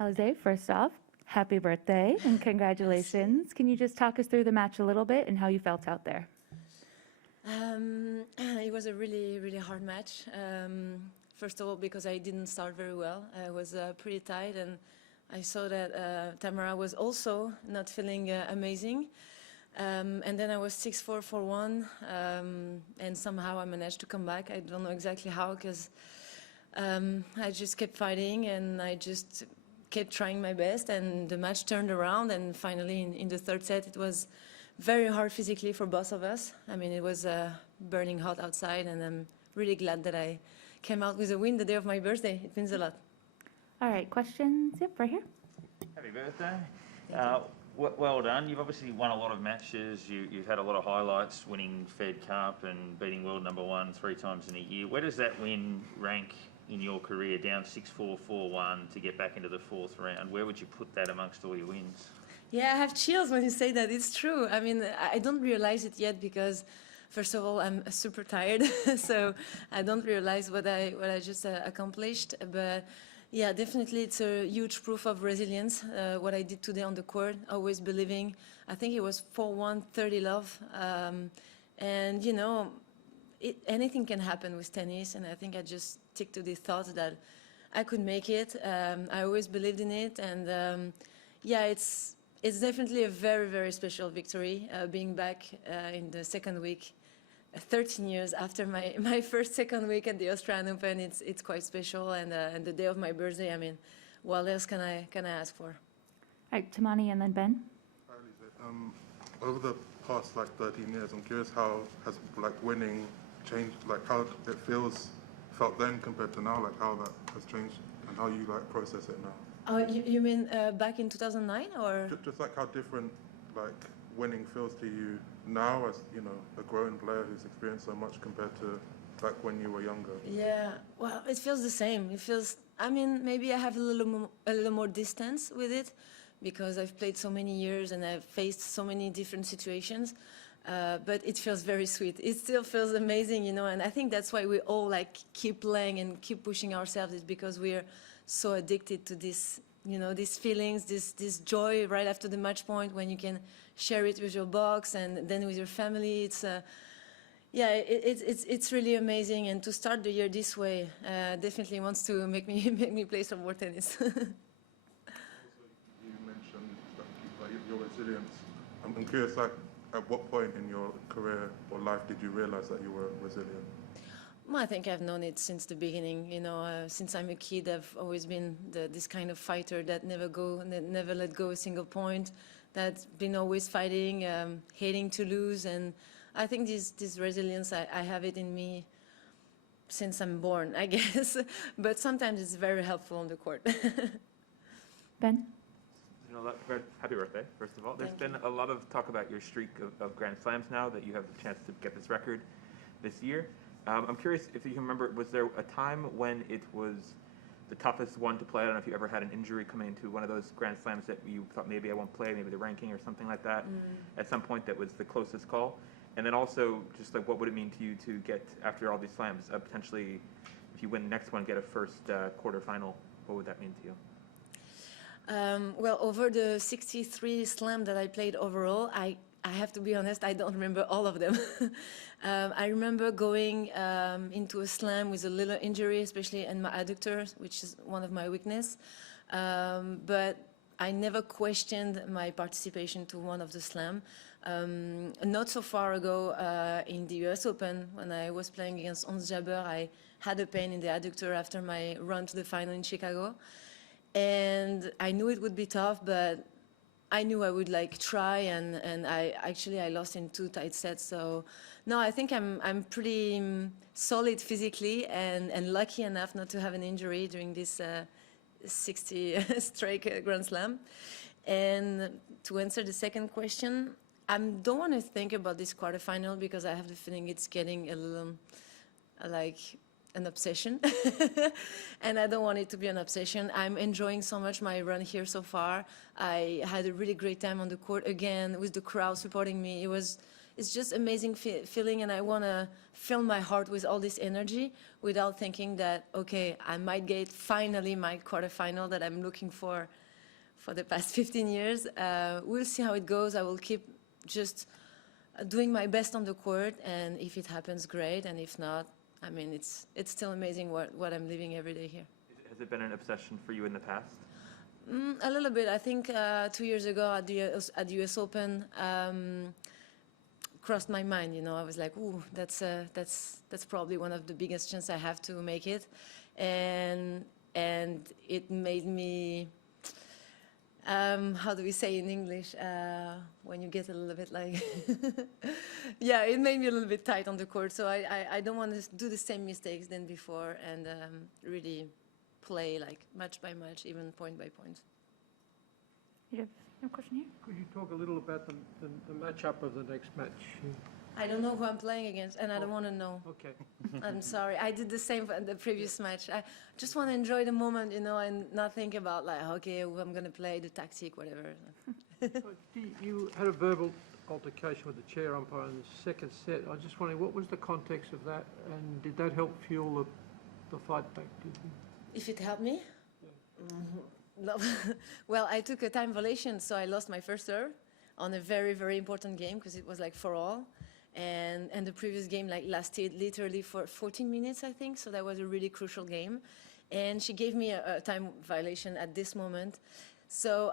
Alizé, first off, happy birthday and congratulations. Can you just talk us through the match a little bit and how you felt out there? It was a really, really hard match. First of all, because I didn't start very well. I was pretty tight, and I saw that Tamara was also not feeling amazing. And then I was 6-4, 4-1, and somehow I managed to come back. I don't know exactly how, because I just kept fighting, and I just kept trying my best, and the match turned around, and finally in the third set, it was very hard physically for both of us. I mean, it was burning hot outside, and I'm really glad that I came out with a win the day of my birthday. It means a lot. All right, questions? Yep, right here. Happy birthday. Well done. You've obviously won a lot of matches. You've had a lot of highlights, winning Fed Cup and beating world #1 3 times in a year. Where does that win rank in your career, down 6-4, 4-1 to get back into the fourth round? Where would you put that amongst all your wins? Yeah, I have chills when you say that. It's true. I mean, I don't realize it yet because, first of all, I'm super tired, so I don't realize what I just accomplished. But yeah, definitely, it's a huge proof of resilience. What I did today on the court, always believing. I think it was 4-1, 30 love, and you know, anything can happen with tennis. And I think I just stick to the thought that I could make it. I always believed in it, and yeah, it's definitely a very, very special victory, being back in the second week, 13 years after my first second week at the Australian Open. It's quite special, and the day of my birthday, I mean, what else can I ask for? All right, Tamani and then Ben. Hi, Alizé. Over the past 13 years, I'm curious how has winning changed, how it felt then compared to now, how that has changed and how you process it now. You mean back in 2009, or? Just how different winning feels to you now as, you know, a grown player who's experienced so much compared to back when you were younger. Yeah, well, it feels the same. It feels, I mean, maybe I have a little more distance with it because I've played so many years and I've faced so many different situations. But it feels very sweet. It still feels amazing, you know, and I think that's why we all keep playing and keep pushing ourselves, is because we're so addicted to this, you know, these feelings, this joy right after the match point when you can share it with your box and then with your family. It's yeah, it's really amazing, and to start the year this way definitely wants to make me play some more tennis. Also, you mentioned your resilience. I'm curious, at what point in your career or life did you realize that you were resilient? Well, I think I've known it since the beginning. You know, since I'm a kid, I've always been this kind of fighter that never let go a single point, that's been always fighting, hating to lose. And I think this resilience, I have it in me since I'm born, I guess. But sometimes it's very helpful on the court. Ben? Happy birthday, first of all. There's been a lot of talk about your streak of Grand Slams now, that you have the chance to get this record this year. I'm curious if you can remember, was there a time when it was the toughest one to play? I don't know if you ever had an injury coming into one of those Grand Slams that you thought maybe I won't play, maybe the ranking or something like that, at some point that was the closest call. And then also, just what would it mean to you to get, after all these slams, potentially, if you win the next one, get a first quarterfinal? What would that mean to you? Well, over the 63 slam that I played overall, I have to be honest, I don't remember all of them. I remember going into a slam with a little injury, especially in my adductor, which is one of my weaknesses. But I never questioned my participation to one of the slam. Not so far ago in the US Open, when I was playing against Ons Jabeur, I had a pain in the adductor after my run to the final in Chicago. And I knew it would be tough, but I knew I would try, and I lost in 2 tight sets. So no, I think I'm pretty solid physically and lucky enough not to have an injury during this 60 straight Grand Slam. And to answer the second question, I don't want to think about this quarterfinal because I have the feeling it's getting a little an obsession. And I don't want it to be an obsession. I'm enjoying so much my run here so far. I had a really great time on the court again with the crowd supporting me. It it's just amazing feeling, and I want to fill my heart with all this energy without thinking that, okay, I might get finally my quarterfinal that I'm looking for the past 15 years. We'll see how it goes. I will keep just doing my best on the court, and if it happens, great, and if not, I mean, it's still amazing what I'm living every day here. Has it been an obsession for you in the past? A little bit. I think 2 years ago at the US Open, crossed my mind. You know, I was like, "Ooh, that's probably one of the biggest chances I have to make it," and it made me. How do we say in English when you get a little bit like, yeah, it made me a little bit tight on the court. So I don't want to do the same mistakes than before, and really play like match by match, even point by point. You have no question here? Could you talk a little about the matchup of the next match? I don't know who I'm playing against, and I don't want to know. Okay. I'm sorry. I did the same for the previous match. I just want to enjoy the moment, you know, and not think about like, okay, who I'm going to play, the tactic, whatever. You had a verbal altercation with the chair umpire in the second set. I was just wondering, what was the context of that, and did that help fuel the fight back? Did you? If it helped me? No. Well, I took a time violation, so I lost my first serve on a very, very important game because it was like 4-all. And the previous game like lasted literally for 14 minutes, I think. So that was a really crucial game. And she gave me a time violation at this moment. So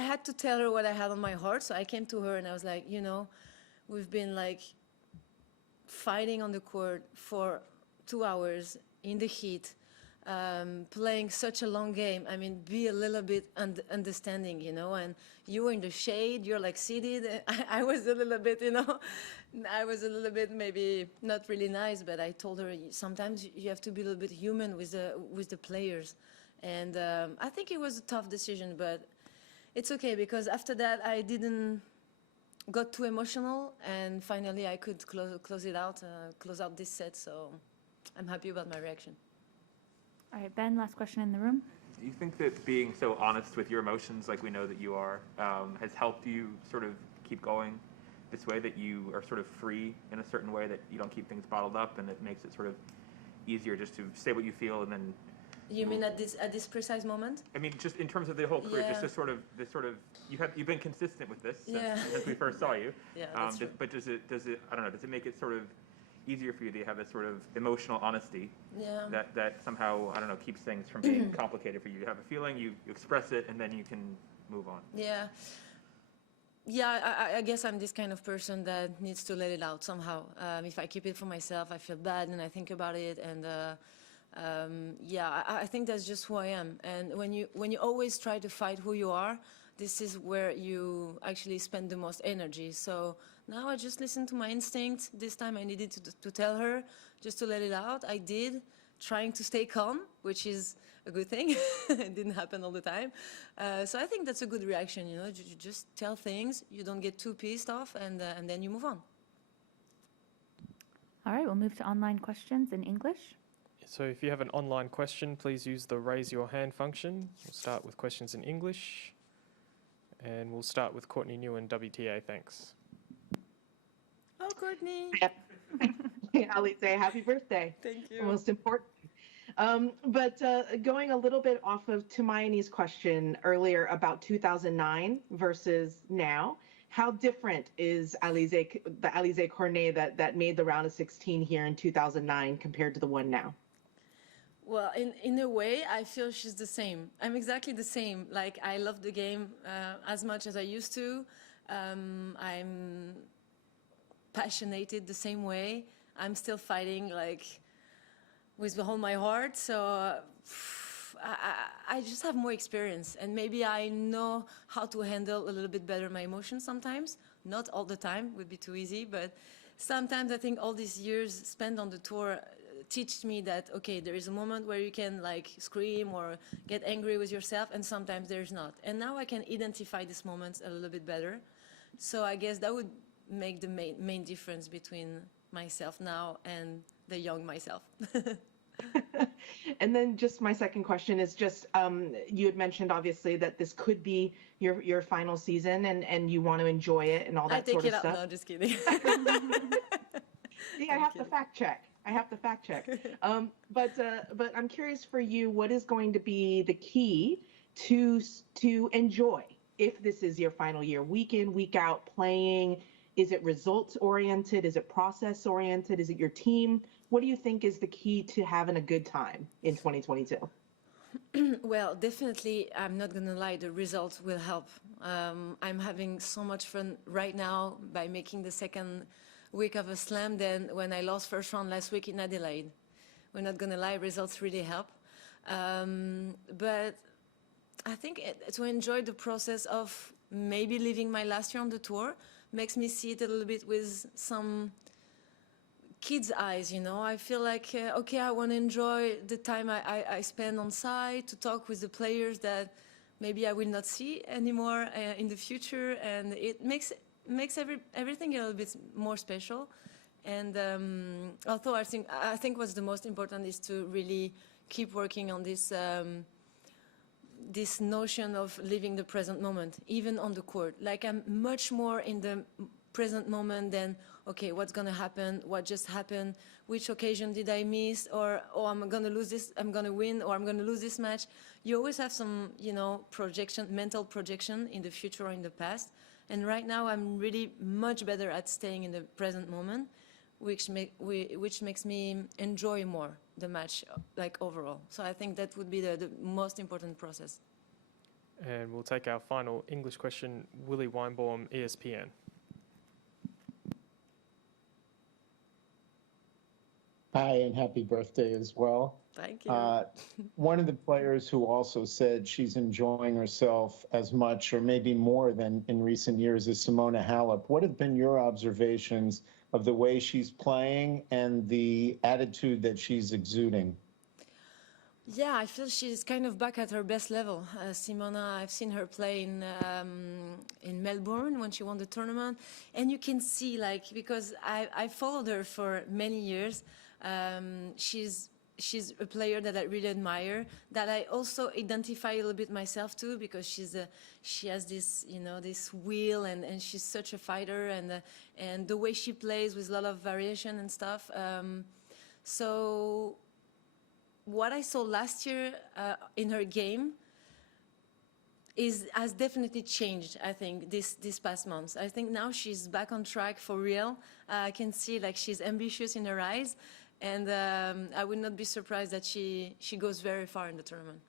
I had to tell her what I had on my heart. So I came to her and I was like, you know, we've been like fighting on the court for 2 hours in the heat, playing such a long game. I mean, be a little bit understanding, you know, and you were in the shade, you're like seated. I was a little bit, you know, I was a little bit maybe not really nice, but I told her sometimes you have to be a little bit human with the players. And I think it was a tough decision, but it's okay because after that I didn't got too emotional, and finally I could close out this set. So I'm happy about my reaction. All right, Ben, last question in the room. Do you think that being so honest with your emotions, like we know that you are, has helped you sort of keep going this way, that you are sort of free in a certain way, that you don't keep things bottled up, and it makes it sort of easier just to say what you feel and then... You mean at this precise moment? I mean, just in terms of the whole career, Yeah. just this sort of you've been consistent with this Yeah. since we first saw you. Yeah, that's true. But does it I don't know, does it make it sort of easier for you to have this sort of emotional honesty Yeah. that somehow, I don't know, keeps things from being complicated for you? You have a feeling, you express it, and then you can move on. Yeah. Yeah, I guess I'm this kind of person that needs to let it out somehow. If I keep it for myself, I feel bad and I think about it. And yeah, I think that's just who I am. And when you always try to fight who you are, this is where you actually spend the most energy. So now I just listen to my instinct. This time I needed to tell her, just to let it out. I did, trying to stay calm, which is a good thing. It didn't happen all the time. So I think that's a good reaction, you know. You just tell things, you don't get too pissed off, and then you move on. All right, we'll move to online questions in English. So if you have an online question, please use the raise your hand function. We'll start with questions in English. And we'll start with Courtney Newen, WTA. Thanks. Oh, Courtney. Hey, Alizé, happy birthday. Thank you. Most important. But going a little bit off of Tumayani's question earlier about 2009 versus now, how different is the Alizé Cornet that made the round of 16 here in 2009 compared to the one now? Well, in a way, I feel she's the same. I'm exactly the same. Like, I love the game as much as I used to. I'm passionate the same way. I'm still fighting, like, with all my heart. So I just have more experience. And maybe I know how to handle a little bit better my emotions sometimes. Not all the time, would be too easy. But sometimes I think all these years spent on the tour teach me that, okay, there is a moment where you can like scream or get angry with yourself, and sometimes there's not. And now I can identify these moments a little bit better. So I guess that would make the main difference between myself now and the young myself. And then just my second question is just, you had mentioned obviously that this could be your final season and you want to enjoy it and all that I sort take of it out. stuff. No, just kidding. See, I have to fact check. But I'm curious for you, what is going to be the key to enjoy if this is your final year, week in, week out playing? Is it results oriented? Is it process oriented? Is it your team? What do you think is the key to having a good time in 2022? Well, definitely, I'm not going to lie, the results will help. I'm having so much fun right now by making the second week of a slam than when I lost first round last week in Adelaide. We're not going to lie, results really help. But I think to enjoy the process of maybe leaving my last year on the tour makes me see it a little bit with some kids' eyes, you know. I feel like, okay, I want to enjoy the time I spend on site, to talk with the players that maybe I will not see anymore in the future, and it makes everything a little bit more special. And although I think what's the most important is to really keep working on this this notion of living the present moment, even on the court. Like, I'm much more in the present moment than, okay, what's going to happen, what just happened, which occasion did I miss, or, oh, I'm going to lose this, I'm going to win, or I'm going to lose this match. You always have some, you know, mental projection in the future or in the past. And right now, I'm really much better at staying in the present moment, which makes me enjoy more the match, like, overall. So I think that would be the most important process. And we'll take our final English question, Willie Weinbaum, ESPN. Hi, and happy birthday as well. Thank you. One of the players who also said she's enjoying herself as much or maybe more than in recent years is Simona Halep. What have been your observations of the way she's playing and the attitude that she's exuding? Yeah, I feel she's kind of back at her best level. Simona, I've seen her play in Melbourne when she won the tournament, and you can see, like, because I followed her for many years, she's a player that I really admire, that I also identify a little bit myself too, because she has this, you know, this will, and she's such a fighter, and the way she plays with a lot of variation and stuff. So what I saw last year in her game has definitely changed, I think, this past months. I think now she's back on track for real. I can see, like, she's ambitious in her eyes, and I would not be surprised that she goes very far in the tournament.